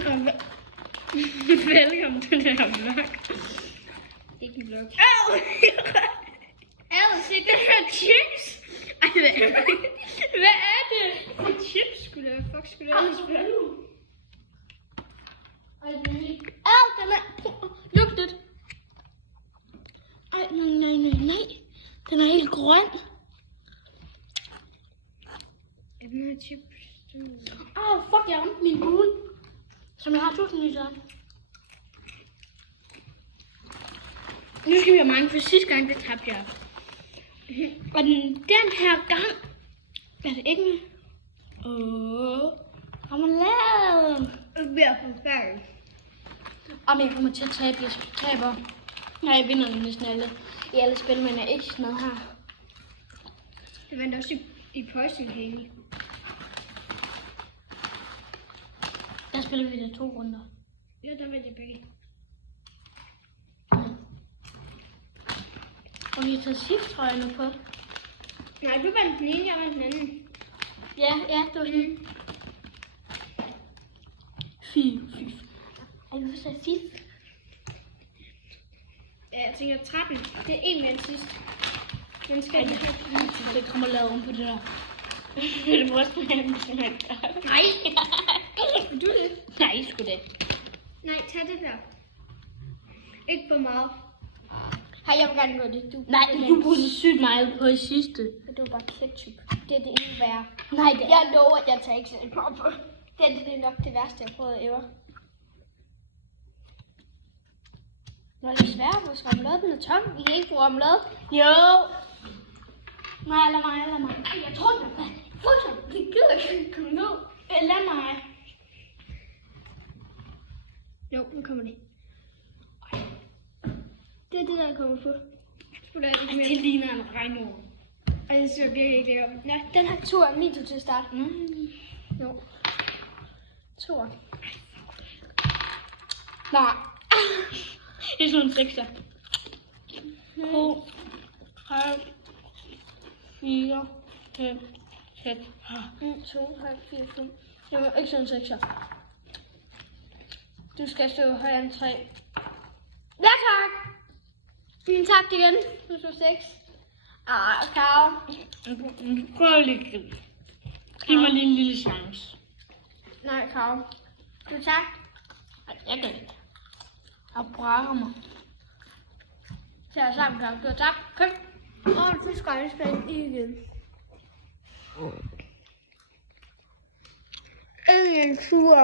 Velkommen til det her vlog. Ikke en vlog. Se, det her chips. Ej, hvad er det? Det er chips, skulle det. Fuck, skulle det ellers være? Den er... Luk det. Ej, nej. Den er helt grøn. Den her chips. Fuck, jeg ramte min bule. Som jeg har tusindvis af. Nu skal vi have mange, for sidste gang, det tabte jeg. Og den her gang, er det ikke med? Remoulade. Det bliver forfærdeligt. Om jeg kommer til at tabe, jeg taber. Nej, jeg vinder næsten i alle spil, men jeg er ikke med her. Jeg vandt også i Poison. Der spiller vi da 2 runder. Ja, der vandt jeg begge. Og vi har taget shift-trøjerne på. Nej, du vandt den ene, jeg vandt den anden. Ja, det var sådan. Fy. Ej, hvorfor sagde jeg sidst? Ja, jeg tænker 13. Det er en med sidst. Den skal ikke have. Det kommer lavet om på det der. Det må også være en sådan. Nej. Vil du det? Nej, sgu det. Nej, tag det der. Ikke for meget. Hej, jeg vil gerne gøre det. Nej, du puttede sygt meget på i sidste. Det var bare ketchup. Det er det ikke værre. Nej, det er. Jeg lover, at jeg tager ikke selv på. Det er nok det værste, jeg har prøvet ever. Nå, det er svært, hvis remouladen er tom. Vi kan ikke bruge remoulade. Jo. Nej, lad mig. Ej, jeg tror, det er fuldstændig. Det gider ikke komme ned. Lad mig. Jo, nu kommer det. Det er det, der kommer på. Det ligner en regnord. Og det ser virkelig ikke det op. Ja, den har 2 min tur til at starte. Jo. 2. Nej. Det er sådan en 6'er. 2, 3, 4, 5, 6. 1, 2, 3, 4, 5. Det var ikke sådan en 6'er. Du skal stå højere end 3. Ja, tak! Min tabte igen. Du stod 6. Karo. Prøv lige. Giv mig lige en lille chance. Nej, Karo. Du tabte. Jeg kan ikke. Og brækker mig. Så er sammen, Karo. Du har tabt. Kom. Så skal jeg spille igen. Ingen tur.